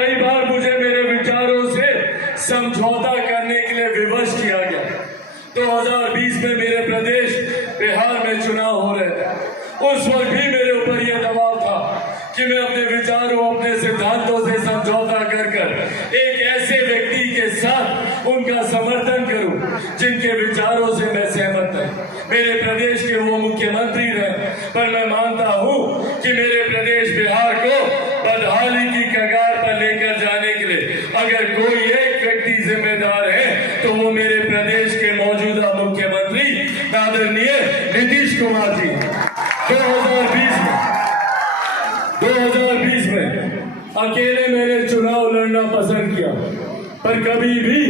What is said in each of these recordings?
कई बार मुझे मेरे विचारों से समझौता करने के लिए विवश किया गया। 2020 में मेरे प्रदेश बिहार में चुनाव हो रहे थे। उस वक्त भी मेरे ऊपर यह दबाव था कि मैं अपने विचारों, अपने सिद्धांतों से समझौता कर एक ऐसे व्यक्ति के साथ उनका समर्थन करूं जिनके विचारों से मैं सहमत नहीं। मेरे प्रदेश के वो मुख्यमंत्री रहे, पर मैं मानता हूं कि मेरे प्रदेश बिहार को बदहाली की कगार पर लेकर जाने के लिए अगर कोई एक व्यक्ति जिम्मेदार है तो वो मेरे प्रदेश के मौजूदा मुख्यमंत्री आदरणीय नीतीश कुमार जी। 2020 में अकेले मैंने चुनाव लड़ना पसंद किया, पर कभी भी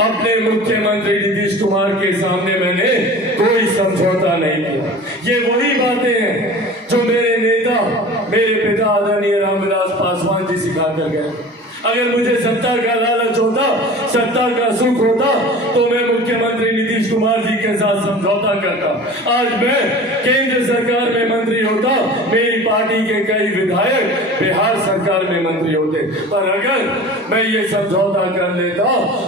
अपने मुख्यमंत्री नीतीश कुमार के सामने मैंने कोई समझौता नहीं किया। ये वही बातें हैं जो मेरे नेता, मेरे पिता आदरणीय रामविलास पासवान जी सिखा कर गए। अगर मुझे सत्ता का लालच होता, सत्ता का सुख होता, तो मैं मुख्यमंत्री नीतीश कुमार जी के साथ समझौता करता। आज मैं केंद्र सरकार में मंत्री होता, मेरी पार्टी के कई विधायक बिहार सरकार में मंत्री होते। पर अगर मैं ये समझौता कर लेता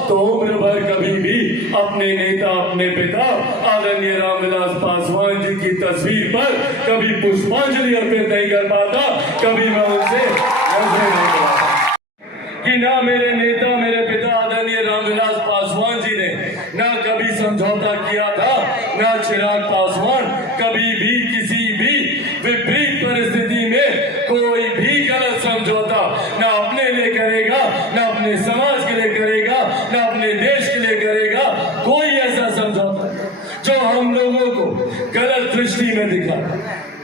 तो उम्र भर कभी भी अपने नेता, अपने पिता आदरणीय रामविलास पासवान जी की तस्वीर पर कभी पुष्पांजलि अर्पित नहीं कर पाता, कभी मैं उनसे नहीं पाता। कि ना मेरे नेता, मेरे पिता आदरणीय रामविलास पासवान जी ने ना कभी समझौता किया था, ना चिराग पासवान कभी भी किसी भी विपरीत परिस्थिति में कोई भी गलत समझौता ना अपने लिए करेगा, ना अपने समाज के लिए करेगा, ना अपने देश के लिए करेगा। कोई ऐसा समझौता जो हम लोगों को गलत दृष्टि में दिखा।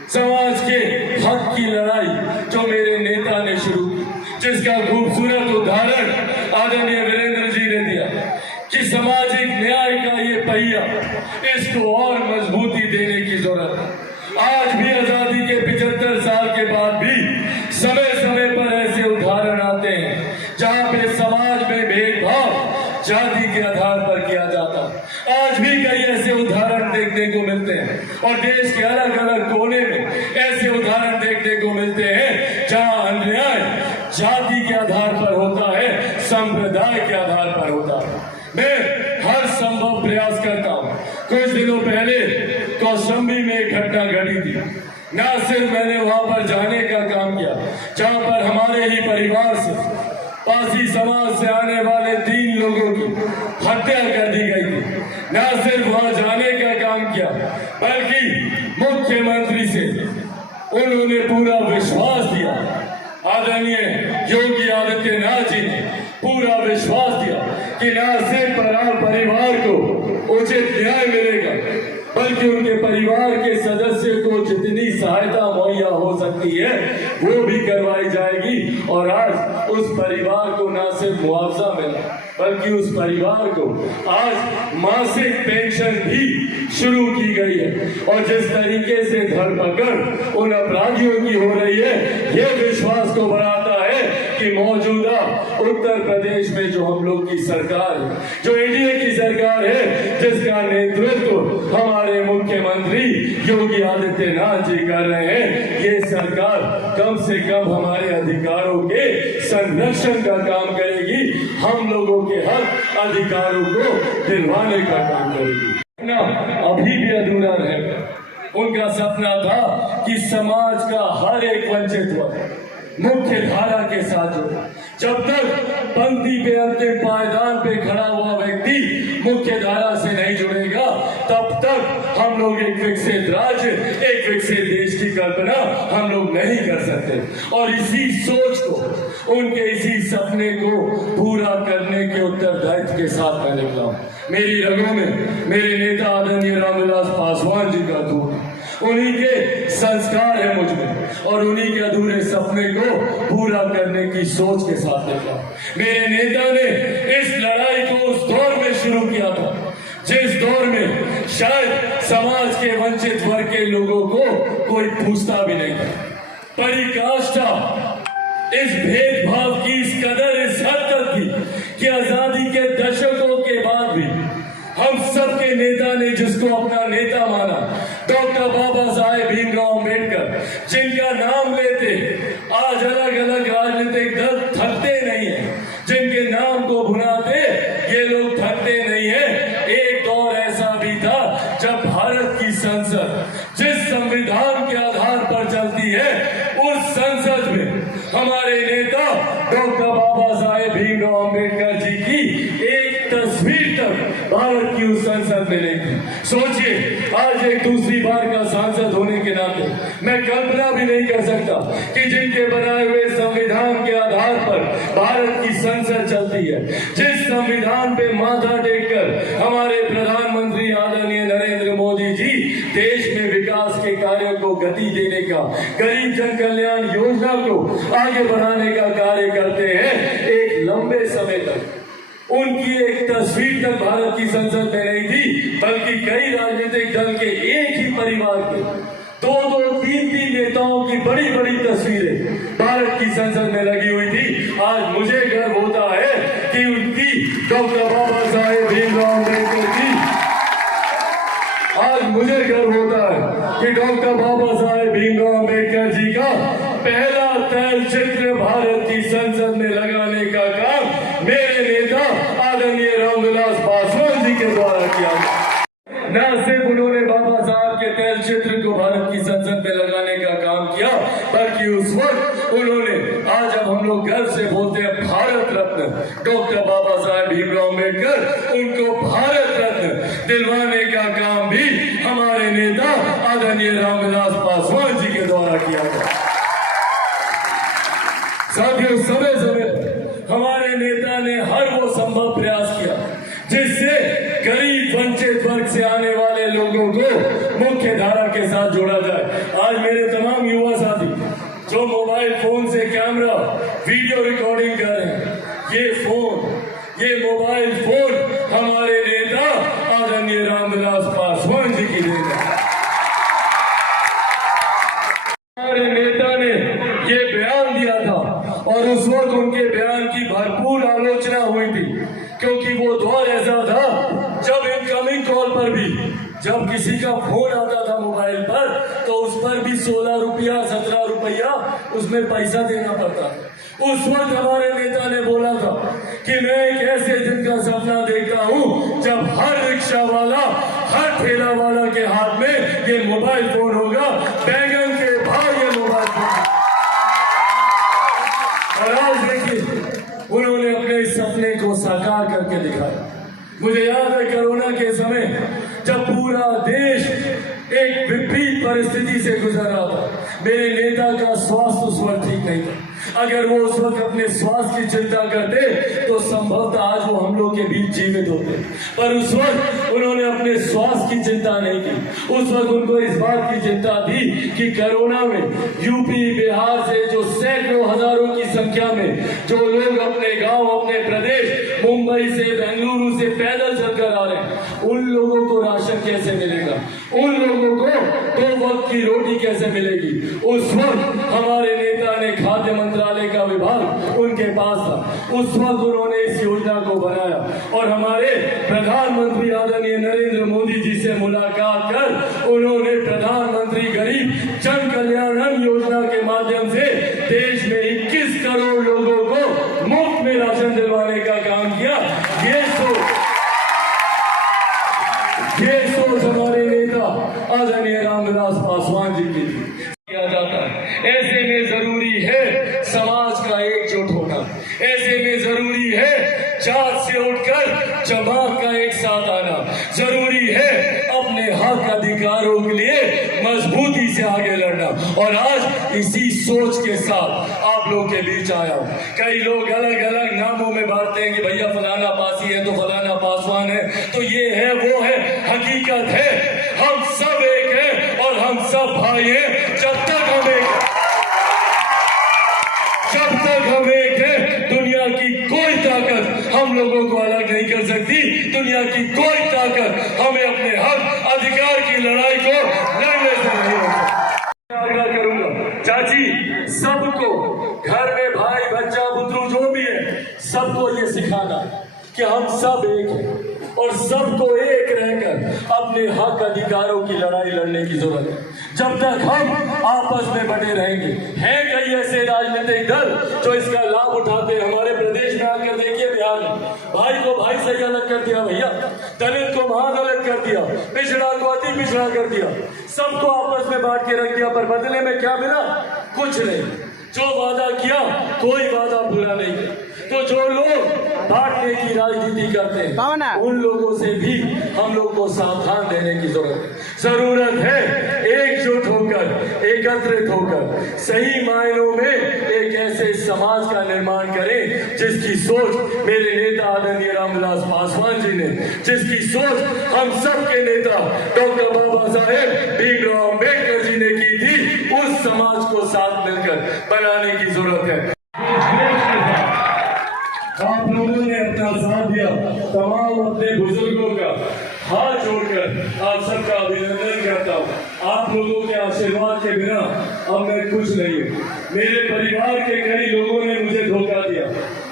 समाज के हक की लड़ाई जो मेरे नेता ने शुरू की, जिसका खूबसूरत उदाहरण आदरणीय वीरेंद्र जी ने दिया कि सामाजिक न्याय का ये पहिया, इसको और मजबूती देने की जरूरत है। आज भी आजादी के 75 साल के बाद भी समय समय पर ऐसे उदाहरण आते हैं जहां पे समाज में भेदभाव जाति के आधार पर किया जाता। आज भी कई ऐसे उदाहरण देखने को मिलते हैं और देश के अलग अलग कोने में ऐसे उदाहरण देखने को मिलते हैं जहां अन्याय जाति के आधार पर होता है, संप्रदाय के आधार पर होता है। मैं हर संभव प्रयास करता हूँ। कुछ दिनों पहले कौशाम्बी में एक घटना घटी थी। न सिर्फ मैंने वहां पर जाने का काम किया जहां पर हमारे ही परिवार से, पासी समाज से आने वाले 3 लोगों की हत्या कर दी गई थी। न सिर्फ वहां जाने का काम किया, बल्कि मुख्यमंत्री से उन्होंने पूरा विश्वास दिया। आदरणीय योगी आदित्यनाथ जी ने पूरा विश्वास दिया कि न सिर्फ परिवार को उचित न्याय मिलेगा, बल्कि उनके परिवार के सदस्य को जितनी सहायता मुहैया हो सकती है वो भी करवाई जाएगी। और आज उस परिवार को न सिर्फ मुआवजा मिला, बल्कि उस परिवार को आज मासिक पेंशन भी शुरू की गई है। और जिस तरीके से धरपकड़ उन अपराधियों की हो रही है, ये विश्वास को बढ़ाता है कि मौजूदा उत्तर प्रदेश में जो हम लोग की सरकार है, जो एनडीए की सरकार है, जिसका नेतृत्व हमारे मुख्यमंत्री योगी आदित्यनाथ जी कर रहे हैं, ये सरकार कम से कम हमारे अधिकारों के संरक्षण का काम करेगी, हम लोगों के हक अधिकारों को दिलवाने का काम करेगी। अभी भी अधूरा रहे। उनका सपना था कि समाज का हर एक वंचित वर्ग मुख्य धारा के साथ जुड़ा। जब तक पंक्ति पे, अंतिम पायदान पे खड़ा हुआ व्यक्ति मुख्य धारा से नहीं जुड़ेगा, तब तक हम लोग एक विकसित राज्य, एक विकसित देश की कल्पना हम लोग नहीं कर सकते। और इसी सोच को, उनके इसी सपने को पूरा करने के उत्तरदायित्व के साथ मैं निकला हूं। मेरी रगों में मेरे नेता आदरणीय रामविलास पासवान जी का दूध, उन्हीं के संस्कार है मुझ में, और उन्हीं के अधूरे सपने को पूरा करने की सोच के साथ देखा। मेरे नेता ने इस लड़ाई को उस दौर में शुरू किया था जिस दौर में शायद समाज के वंचित वर्ग के लोगों को कोई पूछता भी नहीं था। परिकाष्ठा इस भेदभाव की इस कदर, इस हद तक थी कि आजादी के दशकों के बाद भी हम सबके नेता ने जिसको अपना नेता माना, डॉक्टर बाबा साहेब भीमराव अम्बेडकर, जिनका नाम लेते आज अलग अलग राजनीतिक दल थकते नहीं डॉक्टर बाबा साहेब भीमराव अम्बेडकर जी की एक तस्वीर तक भारत की उस संसद में नहीं थी। सोचिए, आज एक दूसरी बार का सांसद होने के नाते मैं कल्पना भी नहीं कर सकता कि जिनके बनाए हुए संविधान के आधार पर भारत की संसद चलती है, जिस संविधान पे माथा टेककर हमारे प्रधानमंत्री आदरणीय नरेंद्र मोदी जी देश में विकास के कार्यों को गति देने का, गरीब जन कल्याण योजना को आगे बढ़ाने का कार्य करते हैं, एक लंबे समय तक उनकी एक तस्वीर तक भारत की संसद में नहीं थी, बल्कि कई राजनीतिक दल के एक ही परिवार के दो तीन नेताओं की बड़ी बड़ी तस्वीरें भारत की संसद में लगी हुई थी। आज मुझे गर्व होता है कि उनकी डॉक्टर बाबा साहेब भीमराव अम्बेडकर की, आज मुझे गर्व होता है कि डॉक्टर बाबा साहेब भीमराव अम्बेडकर जी का पहला तैलचित्र भारत की संसद में लगाने का काम मेरे नेता आदरणीय रामविलास पासवान जी के द्वारा किया गया। न सिर्फ उन्होंने बाबा साहब के तैलचित्र को भारत की संसद में लगाने का काम किया, बल्कि उस वक्त उन्होंने, आज अब हम लोग गर्व से बोलते हैं, भारत रत्न डॉक्टर बाबा साहेब भीमराव अम्बेडकर, उनको भारत रत्न दिलवाने का काम भी हमारे नेता आदरणीय रामविलास पासवान जी के द्वारा किया गया। साथियों, समय समय हमारे नेता ने हर वो संभव प्रयास किया जिससे गरीब वंचित वर्ग से आने वाले लोगों को मुख्य धारा के साथ जोड़ा जाए। आज मेरे तमाम युवा साथी जो मोबाइल फोन से कैमरा वीडियो रिकॉर्डिंग कर रहे हैं, ये मोबाइल फोन हमारे नेता आदरणीय रामविलास पासवान जी की देन है। हमारे नेता ने ये बयान दिया था और उस वक्त उनके बयान की भरपूर आलोचना हुई थी, क्योंकि वो दौर ऐसा था जब इनकमिंग कॉल पर भी, जब किसी का फोन आता था मोबाइल पर, तो उस पर भी 16 रुपया 17 रुपया उसमें पैसा देना पड़ता। उस वक्त हमारे नेता ने बोला था कि मैं एक ऐसे दिन का सपना देखता हूं जब हर रिक्शा वाला, हर ठेला वाला के हाथ में ये मोबाइल फोन होगा, बैगन के भाव ये मोबाइल फोन। और आज देखिए, उन्होंने अपने इस सपने को साकार करके दिखाया। मुझे याद है कोरोना के समय जब पूरा देश एक विपरीत परिस्थिति से गुजर रहा था, मेरे नेता का स्वास्थ्य उस वक्त ठीक नहीं था। अगर वो उस वक्त अपने स्वास्थ्य की चिंता करते तो संभवतः आज वो हम लोग के बीच जीवित होते, पर उस वक्त उन्होंने अपने स्वास्थ्य की चिंता नहीं की। उस वक्त उनको इस बात की चिंता थी कि कोरोना में यूपी बिहार से जो सैकड़ों हजारों की संख्या में जो लोग अपने गांव, अपने प्रदेश, मुंबई से, बेंगलुरु से पैदल चलकर आ रहे हैं, उन लोगों को राशन कैसे मिलेगा, उन लोगों को 2 वक्त की रोटी कैसे मिलेगी। उस वक्त हमारे नेता ने खाद्य मंत्रालय का विभाग उनके पास था। उस वक्त उन्होंने इस योजना को बनाया और हमारे प्रधानमंत्री आदरणीय नरेंद्र मोदी जी से मुलाकात कर उन्होंने प्रधानमंत्री गरीब जन कल्याण अन्न योजना के माध्यम से देश में 21 करोड़ लोगों को मुफ्त में राशन दिलवाने का काम किया। ये सोच हमारे नेता आदरणीय रामविलास पासवान जी की किया जाता है। ऐसे में जरूरी है समाज का एकजुट होना, ऐसे में जरूरी है जात से उठकर जमात का एक साथ आना, जरूरी है अपने हक अधिकारों के लिए मजबूती से आगे लड़ना। और आज इसी सोच के साथ आप लोग के बीच आया हूं। कई लोग अलग अलग नामों में बांटते हैं कि भैया फलाना पासी है तो फलाना पासवान है, तो ये है वो है। हकीकत है हम सब एक हैं और हम सब भाई हैं। जब तक हम एक हैं, दुनिया की कोई ताकत हम लोगों को अलग नहीं कर सकती। दुनिया की कोई ताकत हमें अपने हक अधिकार की लड़ाई को लड़ने से नहीं रोक। आग्रह करूंगा चाची, सबको घर में भाई बच्चा बुतरू जो भी है, सबको ये सिखाना कि हम सब एक हैं और सबको एक रहकर अपने हक अधिकारों की लड़ाई लड़ने की जरूरत है। जब तक हम आपस में बटे रहेंगे, हैं कई ऐसे राजनीतिक दल जो इसका लाभ उठाते हैं। हमारे प्रदेश में आकर देखिए, बिहार में भाई को भाई से अलग कर दिया भैया, दलित को महान अलग कर दिया, पिछड़ा को अति पिछड़ा कर दिया, सबको आपस में बांट के रख दिया, पर बदले में क्या मिला? कुछ नहीं। जो वादा किया कोई वादा पूरा नहीं किया। तो जो लोग बांटने की राजनीति करते हैं उन लोगों से भी हम लोग को सावधान रहने की जरूरत है। एकजुट होकर, एकत्रित होकर सही मायनों में एक ऐसे समाज का निर्माण करें जिसकी सोच मेरे नेता आदरणीय रामविलास पासवान जी ने, जिसकी सोच हम सबके नेता डॉक्टर बाबा साहेब भीमराव अम्बेडकर जी ने की थी, उस समाज को साथ मिलकर बनाने की जरूरत है। आप लोगों ने अपना साथ दिया, तमाम अपने बुजुर्गों का हाथ जोड़कर आप सबका अभिनंदन करता हूँ। आप लोगों के आशीर्वाद के बिना अब मैं कुछ नहीं हूँ। मेरे परिवार के कई लोगों ने मुझे धोखा दिया,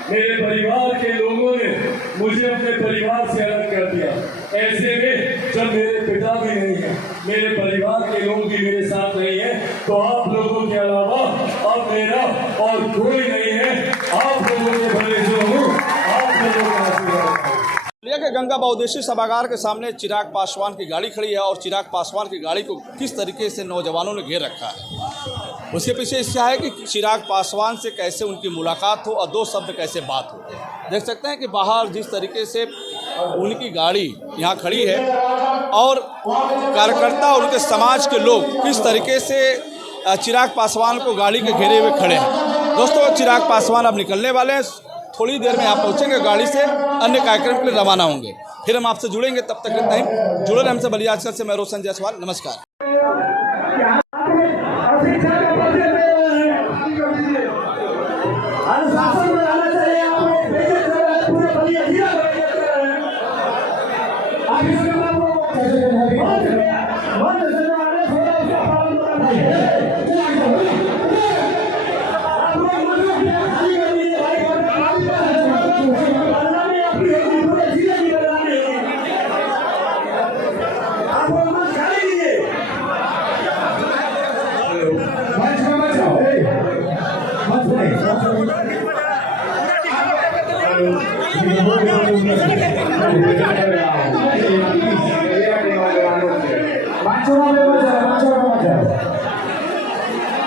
मेरे परिवार के लोगों ने मुझे अपने परिवार से अलग कर दिया। ऐसे में जब मेरे पिता भी नहीं है, मेरे परिवार के लोग भी मेरे साथ नहीं है, तो आप लोगों के अलावा अब मेरा और कोई नहीं है। आप लोगों के भले जो हूँ, आप लोगों का आशीर्वाद। के गंगा बहुउद्देशीय सभागार के सामने चिराग पासवान की गाड़ी खड़ी है और चिराग पासवान की गाड़ी को किस तरीके से नौजवानों ने घेर रखा है। उसके पीछे इसका है कि चिराग पासवान से कैसे उनकी मुलाकात हो और दो शब्द कैसे बात हो। देख सकते हैं कि बाहर जिस तरीके से उनकी गाड़ी यहाँ खड़ी है और कार्यकर्ता और उनके समाज के लोग किस तरीके से चिराग पासवान को गाड़ी के घेरे हुए खड़े हैं। दोस्तों, चिराग पासवान अब निकलने वाले हैं, थोड़ी देर में आप पहुंचेंगे गाड़ी से, अन्य कार्यक्रम के लिए रवाना होंगे। फिर हम आपसे जुड़ेंगे, तब तक इतना ही। जुड़े रहे हमसे बलिया आजकल से। मैं रोशन जायसवाल, नमस्कार।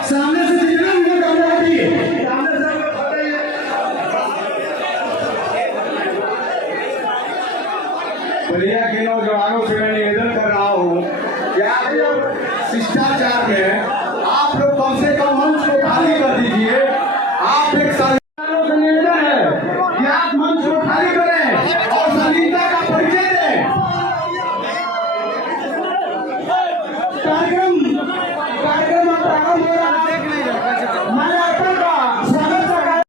सामने से बलिया के नौजवानों से मैं निवेदन कर रहा हूँ कि आप शिष्टाचार में आप लोग कम से कम मंच को खाली कर दीजिए। आप एक संविधान से निवेदन है कि आप मंच को खाली करें और संविधान का परिचय दें। कार्यक्रम प्रारंभ हो रहा है। मैं आपका स्वागत करता हूं।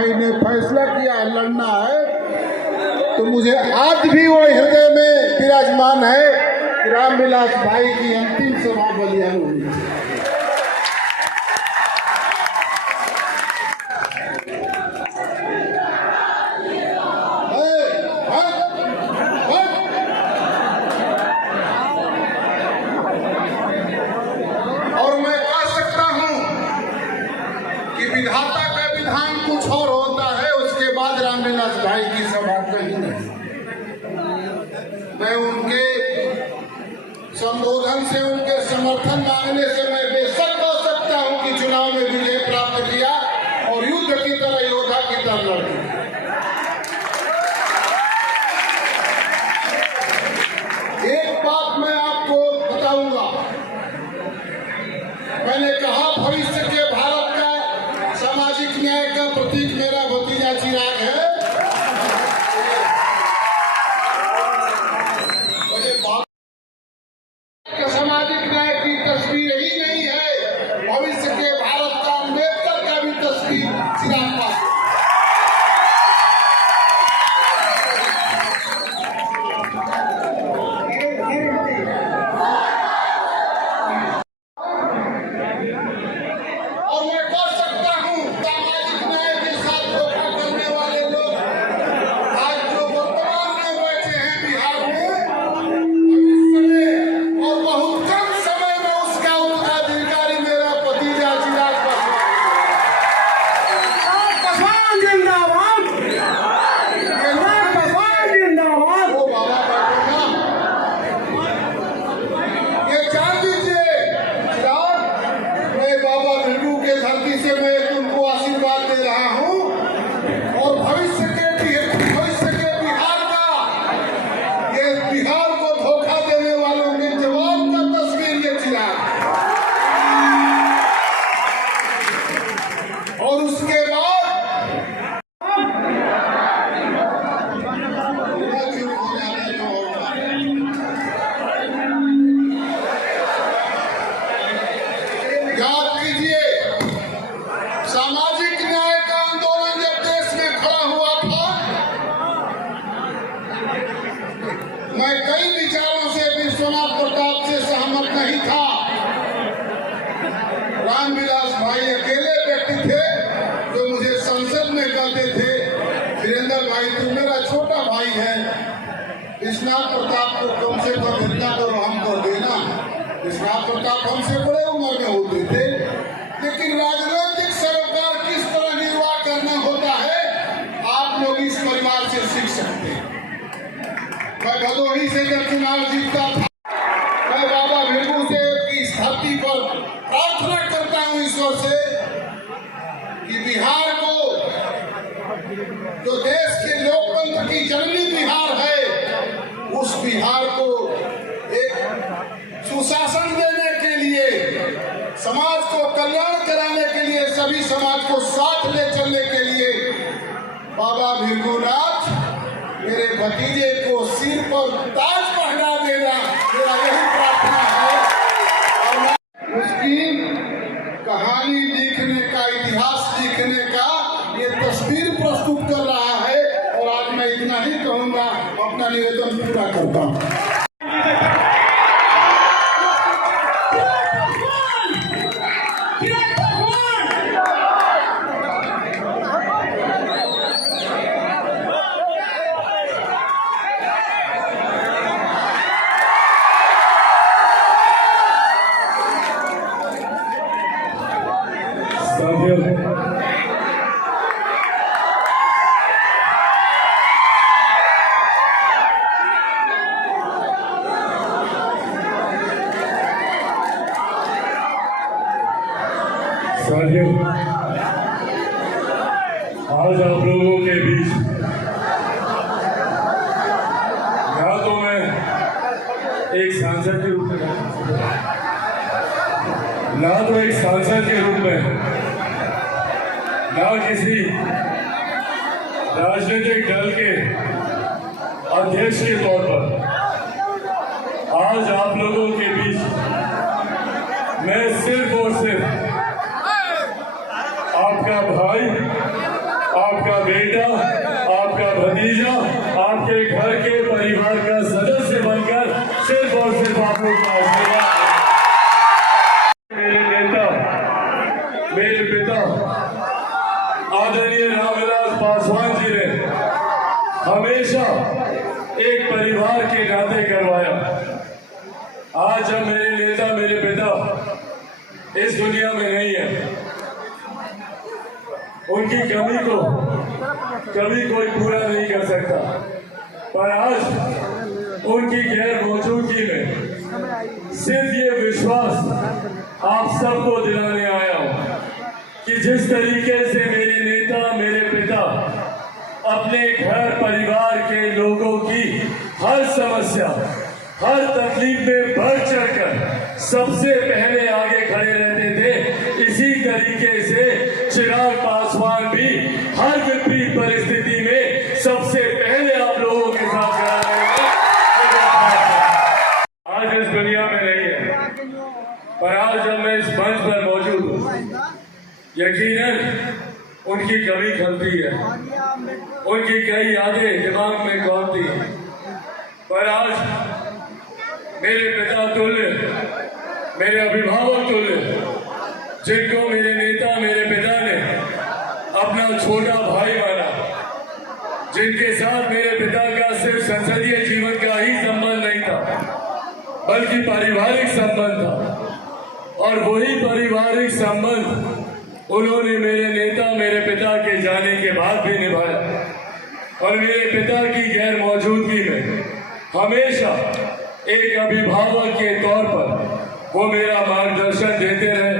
भाई ने फैसला किया है लड़ना है, तो मुझे आज भी वो हृदय में विराजमान है कि रामविलास भाई की अंतिम सभा बलियान हुई। और मैं कह सकता हूं कि विधाता का विधान कुछ और होता है, उसके बाद रामविलास भाई की सभा कहीं नहीं। मैं उनके संबोधन से, उनके समर्थन मांगने से मैं बेशक कह सकता हूं कि चुनाव में विजय प्राप्त किया और युद्ध की तरह योद्धा की तरह लड़ी। एक बात मैं आपको बताऊंगा, मैंने कहा भविष्य के भारत का सामाजिक न्याय का प्रतीक मेरा भतीजा चिराग है। मुझे बात सामाजिक न्याय की तस्वीर ही नहीं है, भविष्य के भारत का अम्बेडकर का भी तस्वीर चिराग पासवान। और मैं कह सकता हूं सामाजिक न्याय के साथ धोखा करने वाले लोग आज जो वर्तमान में बैठे हैं बिहार में, भविष्य में और बहुत कम समय में उसका उत्तराधिकारी मेरा भतीजा चिराग पासवान जिंदाबाद, चिराग पासवान जिंदाबाद। वो बाबा बैठेगा। ये जान लीजिए चिराग, मैं बाबा भिड़ू के धरती से मैं तुमको आशीर्वाद दे रहा हूं और भविष्य के बिहार का, ये बिहार को धोखा देने वालों के जवाब का तस्वीर ये चिराग। और उसके बाद याद कीजिए, सामाजिक न्याय का आंदोलन जब देश में खड़ा हुआ था, मैं कई विचारों से विश्वनाथ प्रताप से सहमत नहीं था। रामविलास भाई अकेले व्यक्ति थे जो मुझे संसद में कहते थे, वीरेंद्र भाई तू मेरा छोटा भाई है, विश्वनाथ प्रताप को कम से कम इतना तो हम कर देना। विश्वनाथ प्रताप हमसे बड़े उम्र में होते थे, लेकिन राजनीतिक सरोकार किस तरह निर्वाह करना होता है आप लोग इस परिवार से सीख सकते हैं। मैं भदोही से जब चुनाव जीतता था, मैं बाबा भिड़ू से इस धरती पर प्रार्थना करता हूं ईश्वर से कि बिहार को, जो देश के लोकतंत्र की जननी बिहार है, उस बिहार को एक सुशासन देने के लिए, समाज को कल्याण कराने के लिए, सभी समाज को साथ ले चलने के लिए बाबा भिड़ूनाथ मेरे भतीजे को सिर पर ताज पहना देना, मेरा यही प्रार्थना है। और उसकी कहानी लिखने का, इतिहास लिखने का ये तस्वीर प्रस्तुत कर रहा है। और आज मैं इतना ही कहूँगा, अपना निवेदन पूरा करता हूँ। साथियों, आज आप लोगों के बीच या तो मैं एक सांसद के रूप में, ना तो एक सांसद के रूप में, ना किसी राजनीतिक दल के अध्यक्ष के तौर पर आज आप लोगों के बीच मैं सिर्फ और सिर्फ आपका भाई, आप आपके घर के परिवार का सदस्य बनकर सिर्फ और सिर्फ आप लोग का आशीर्वाद है। मेरे नेता, मेरे पिता आदरणीय रामविलास पासवान जी ने हमेशा एक परिवार के नाते करवाया। आज जब मेरे नेता, मेरे पिता इस दुनिया में नहीं है, उनकी कमी को कभी कोई पूरा नहीं कर सकता, पर आज उनकी गैर मौजूदगी में सिर्फ ये विश्वास आप सबको दिलाने आया हूं कि जिस तरीके से मेरे नेता, मेरे पिता अपने घर परिवार के लोगों की हर समस्या, हर तकलीफ में बढ़ चढ़कर सबसे पहले आगे खड़े रहते थे, इसी तरीके से चिराग पासवान भी हर विपरीत परिस्थिति में सबसे पहले आप लोगों के साथ खड़ा रहेगा। आज इस दुनिया में नहीं है, पर आज जब मैं इस मंच पर मौजूद हूँ, यकीनन उनकी कमी खलती है, उनकी कई यादें दिमाग में गौरती हैं, पर आज मेरे पिता तुल्य, मेरे अभिभावक तुल्य, जिनको मेरे नेता, मेरे पिता ने अपना छोटा भाई माना, जिनके साथ मेरे पिता का सिर्फ संसदीय जीवन का ही संबंध नहीं था, बल्कि पारिवारिक संबंध था, और वही पारिवारिक संबंध उन्होंने मेरे नेता, मेरे पिता के जाने के बाद भी निभाया। और मेरे पिता की गैर मौजूदगी में हमेशा एक अभिभावक के तौर पर वो मेरा मार्गदर्शन देते रहे।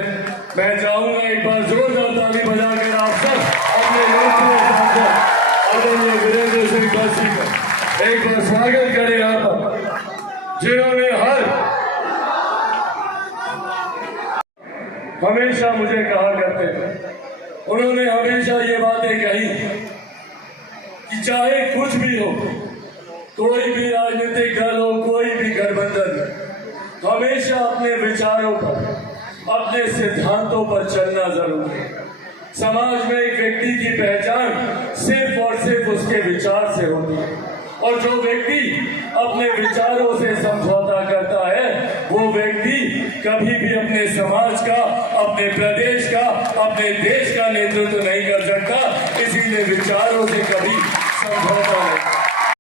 मैं चाहूंगा एक बार जोरदार ताली बजाकर आप सब अपने लोकप्रिय सांसद आदरणीय वीरेंद्र सिंह बस्सी का एक बार स्वागत करें यहाँ पर, जिन्होंने हमेशा मुझे कहा करते थे, उन्होंने हमेशा ये बातें कही कि चाहे कुछ भी हो, कोई भी राजनीतिक दल हो, कोई भी गठबंधन, हमेशा अपने विचारों पर, अपने सिद्धांतों पर चलना जरूरी है। समाज में एक व्यक्ति की पहचान सिर्फ और सिर्फ उसके विचार से होती है, और जो व्यक्ति अपने विचारों से समझौता करता है, वो व्यक्ति कभी भी अपने समाज का, अपने प्रदेश का, अपने देश का नेतृत्व नहीं कर सकता। इसीलिए विचारों से कभी समझौता नहीं।